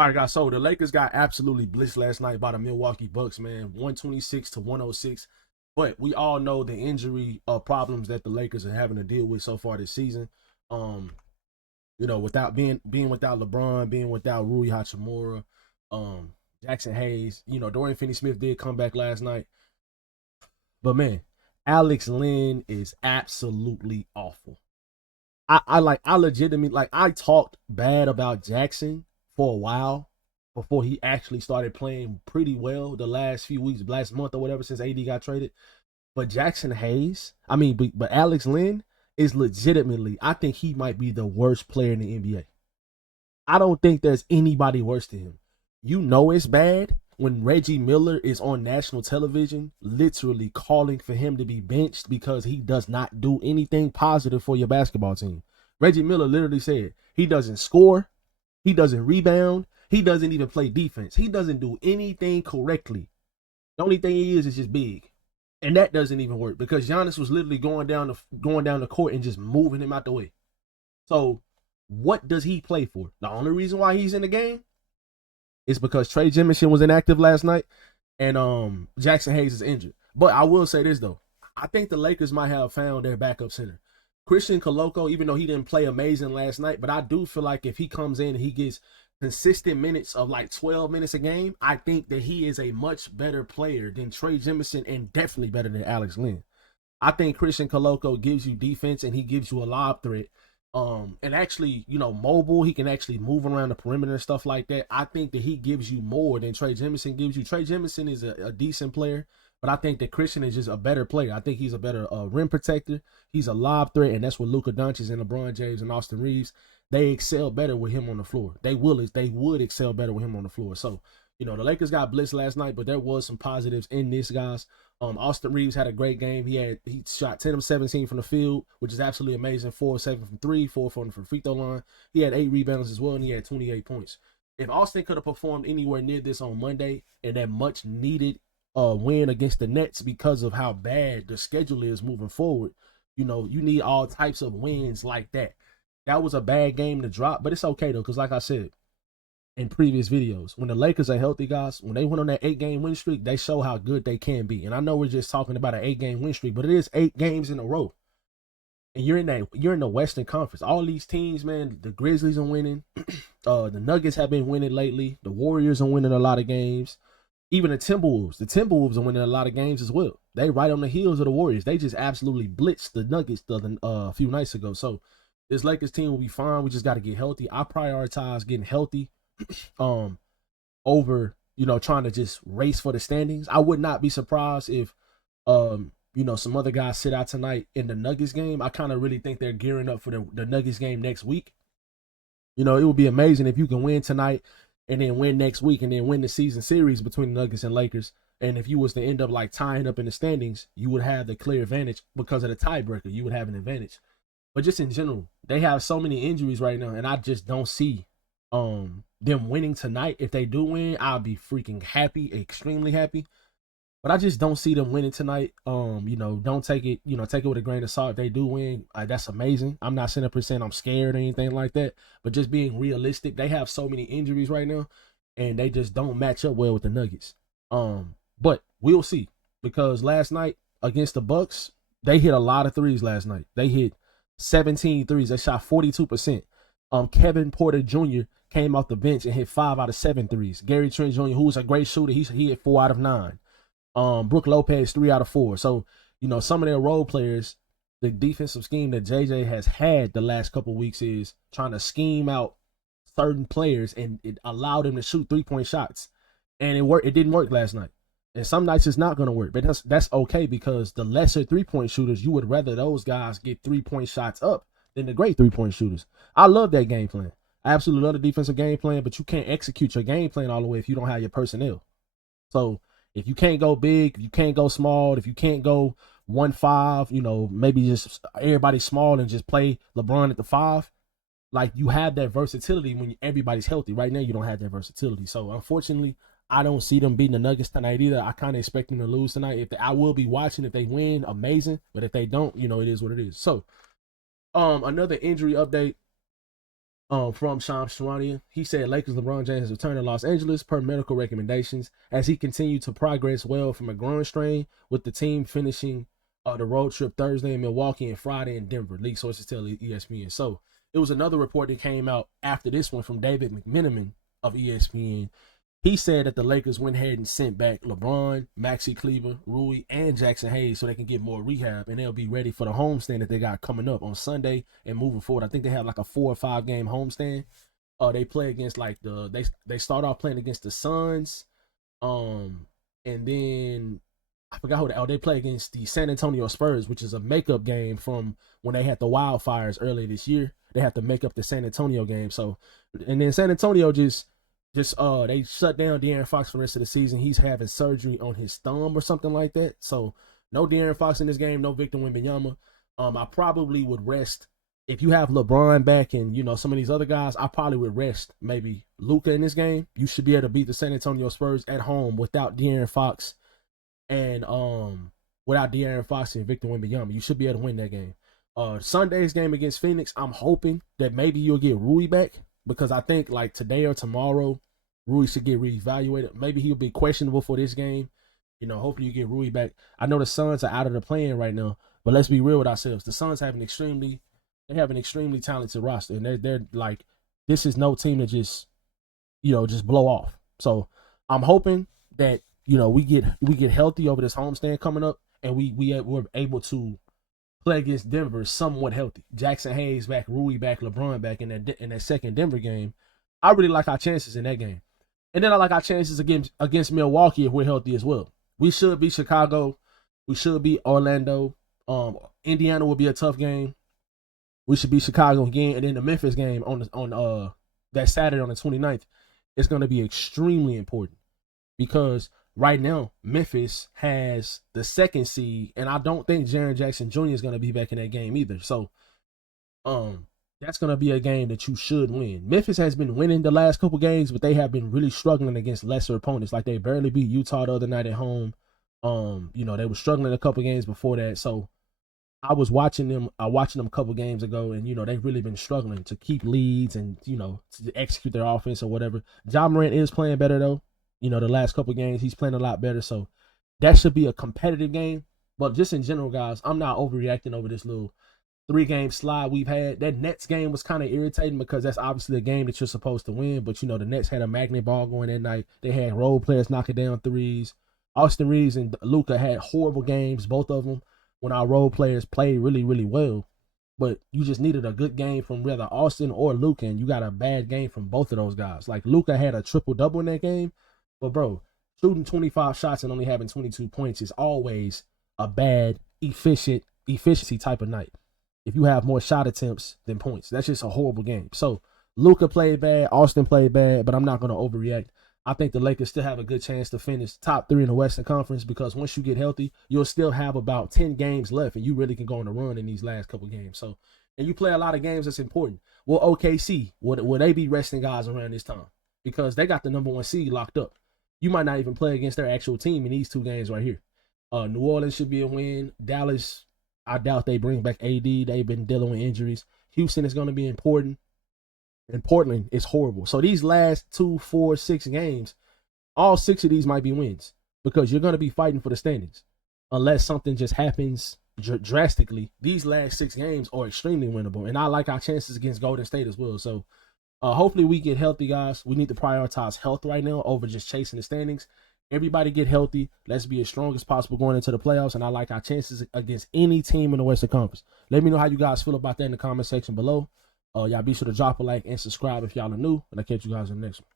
All right, guys. So the Lakers got absolutely blitzed last night by the Milwaukee Bucks, man, 126 to 106. But we all know the injury problems that the Lakers are having to deal with so far this season. Um, without being without LeBron, being without Rui Hachimura, Jackson Hayes, Dorian Finney-Smith did come back last night. But man, Alex Lynn is absolutely awful. I legitimately I talked bad about Jackson for a while before he actually started playing pretty well the last few weeks, last month or whatever, since AD got traded. But Jackson Hayes, but Alex Lynn is legitimately, I think he might be the worst player in the NBA. I don't think there's anybody worse than him. You know it's bad when Reggie Miller is on national television, literally calling for him to be benched because he does not do anything positive for your basketball team. Reggie Miller literally said he doesn't score, he doesn't rebound, he doesn't even play defense. He doesn't do anything correctly. The only thing he is just big. And that doesn't even work because Giannis was literally going down the court and just moving him out the way. So what does he play for? The only reason why he's in the game is because Trey Jemison was inactive last night and Jackson Hayes is injured. But I will say this though. I think the Lakers might have found their backup center. Christian Koloko, even though he didn't play amazing last night, but I do feel like if he comes in and he gets consistent minutes of like 12 minutes a game, I think that he is a much better player than Trey Jemison and definitely better than Alex Lynn. I think Christian Koloko gives you defense and he gives you a lob threat. And actually, mobile, he can actually move around the perimeter and stuff like that. I think that he gives you more than Trey Jemison gives you. Trey Jemison is a decent player, but I think that Christian is just a better player. I think he's a better rim protector. He's a lob threat, and that's what Luka Doncic and LeBron James and Austin Reeves, they excel better with him on the floor. They would excel better with him on the floor. So, the Lakers got blitzed last night, but there was some positives in this, guys. Austin Reeves had a great game. He shot 10 of 17 from the field, which is absolutely amazing. 4 of 7 from 3, 4 from the free throw line. He had 8 rebounds as well, and he had 28 points. If Austin could have performed anywhere near this on Monday and that much needed win against the Nets because of how bad the schedule is moving forward, you need all types of wins like that. That was a bad game to drop, but it's okay though, because like I said in previous videos, when the Lakers are healthy, guys, when they went on that 8-game win streak, they show how good they can be. And I know we're just talking about an 8-game win streak, but it is 8 games in a row. And you're in the Western Conference. All these teams, man, the Grizzlies are winning. The Nuggets have been winning lately. The Warriors are winning a lot of games. Even the Timberwolves are winning a lot of games as well. They right on the heels of the Warriors. They just absolutely blitzed the Nuggets a few nights ago. So this Lakers team will be fine. We just got to get healthy. I prioritize getting healthy over trying to just race for the standings. I would not be surprised if some other guys sit out tonight in the Nuggets game. I kind of really think they're gearing up for the Nuggets game next week. It would be amazing if you can win tonight and then win next week and then win the season series between the Nuggets and Lakers. And if you was to end up like tying up in the standings, you would have the clear advantage because of the tiebreaker. You would have an advantage. But just in general, they have so many injuries right now, and I just don't see them winning tonight. If they do win, I'll be freaking happy, extremely happy. But I just don't see them winning tonight. Don't take it, take it with a grain of salt. If they do win, that's amazing. I'm not saying I'm scared or anything like that, but just being realistic, they have so many injuries right now, and they just don't match up well with the Nuggets. But we'll see, because last night against the Bucks, they hit a lot of threes last night. They hit 17 threes. They shot 42%. Kevin Porter Jr. came off the bench and hit 5 out of 7 threes. Gary Trent Jr., who's a great shooter, he hit 4 out of 9. Brook Lopez 3 out of 4. So, some of their role players, the defensive scheme that JJ has had the last couple of weeks is trying to scheme out certain players, and it allowed them to shoot 3-point shots. And it didn't work last night. And some nights it's not going to work, but that's okay, because the lesser 3-point shooters, you would rather those guys get 3-point shots up than the great 3-point shooters. I love that game plan. I absolutely love the defensive game plan, but you can't execute your game plan all the way if you don't have your personnel. So if you can't go big, if you can't go small, if you can't go 1-5, maybe just everybody small and just play LeBron at the 5, like, you have that versatility when everybody's healthy. Right now, you don't have that versatility. So unfortunately, I don't see them beating the Nuggets tonight either. I kind of expect them to lose tonight. I will be watching. If they win, amazing. But if they don't, it is what it is. So, another injury update. From Shams Charania. He said Lakers LeBron James has returned to Los Angeles per medical recommendations as he continued to progress well from a groin strain, with the team finishing the road trip Thursday in Milwaukee and Friday in Denver. League sources tell ESPN. So it was another report that came out after this one from David McMenamin of ESPN. He said that the Lakers went ahead and sent back LeBron, Maxi Kleber, Rui, and Jackson Hayes so they can get more rehab, and they'll be ready for the homestand that they got coming up on Sunday and moving forward. I think they have like a 4 or 5 game homestand. They play against like they start off playing against the Suns, and then I forgot who they play against the San Antonio Spurs, which is a makeup game from when they had the wildfires earlier this year. They have to make up the San Antonio game. So, and then San Antonio just they shut down De'Aaron Fox for the rest of the season. He's having surgery on his thumb or something like that. So no De'Aaron Fox in this game, no Victor Wembanyama. I probably would rest if you have LeBron back and some of these other guys. I probably would rest maybe Luka in this game. You should be able to beat the San Antonio Spurs at home without De'Aaron Fox and Victor Wembanyama. You should be able to win that game. Sunday's game against Phoenix, I'm hoping that maybe you'll get Rui back, because I think like today or tomorrow, Rui should get reevaluated.Maybe he'll be questionable for this game. Hopefully you get Rui back. I know the Suns are out of the play-in right now, but let's be real with ourselves. The Suns have an extremely talented roster, and they're like, this is no team to just blow off. So I'm hoping that we get healthy over this homestand coming up, and we're able to play against Denver somewhat healthy. Jackson Hayes back, Rui back, LeBron back in that second Denver game. I really like our chances in that game. And then I like our chances against Milwaukee if we're healthy as well. We should beat Chicago. We should beat Orlando. Indiana will be a tough game. We should beat Chicago again. And then the Memphis game on that Saturday on the 29th is going to be extremely important, because right now, Memphis has the 2nd seed, and I don't think Jaren Jackson Jr. is going to be back in that game either. So, that's going to be a game that you should win. Memphis has been winning the last couple games, but they have been really struggling against lesser opponents. Like, they barely beat Utah the other night at home. They were struggling a couple games before that. So, I was watching them a couple games ago, and, they've really been struggling to keep leads and, to execute their offense or whatever. Ja Morant is playing better, though. The last couple games, he's playing a lot better. So that should be a competitive game. But just in general, guys, I'm not overreacting over this little 3-game slide we've had. That Nets game was kind of irritating, because that's obviously a game that you're supposed to win. But, the Nets had a magnet ball going that night. They had role players knocking down threes. Austin Reeves and Luka had horrible games, both of them, when our role players played really, really well. But you just needed a good game from whether Austin or Luka, and you got a bad game from both of those guys. Like, Luka had a triple-double in that game. But, bro, shooting 25 shots and only having 22 points is always a bad efficiency type of night. If you have more shot attempts than points, that's just a horrible game. So, Luka played bad, Austin played bad, but I'm not going to overreact. I think the Lakers still have a good chance to finish top 3 in the Western Conference, because once you get healthy, you'll still have about 10 games left, and you really can go on a run in these last couple games. So, and you play a lot of games that's important. Well, OKC, will they be resting guys around this time? Because they got the number 1 seed locked up. You might not even play against their actual team in these 2 games right here. New Orleans should be a win. Dallas, I doubt they bring back AD. They've been dealing with injuries. Houston is going to be important. And Portland is horrible. So these last 2, 4, 6 games, all 6 of these might be wins, because you're going to be fighting for the standings. Unless something just happens drastically, these last 6 games are extremely winnable. And I like our chances against Golden State as well. So, hopefully we get healthy, guys. We need to prioritize health right now over just chasing the standings. Everybody get healthy. Let's be as strong as possible going into the playoffs, and I like our chances against any team in the Western Conference. Let me know how you guys feel about that in the comment section below. Y'all be sure to drop a like and subscribe if y'all are new, and I'll catch you guys in the next one.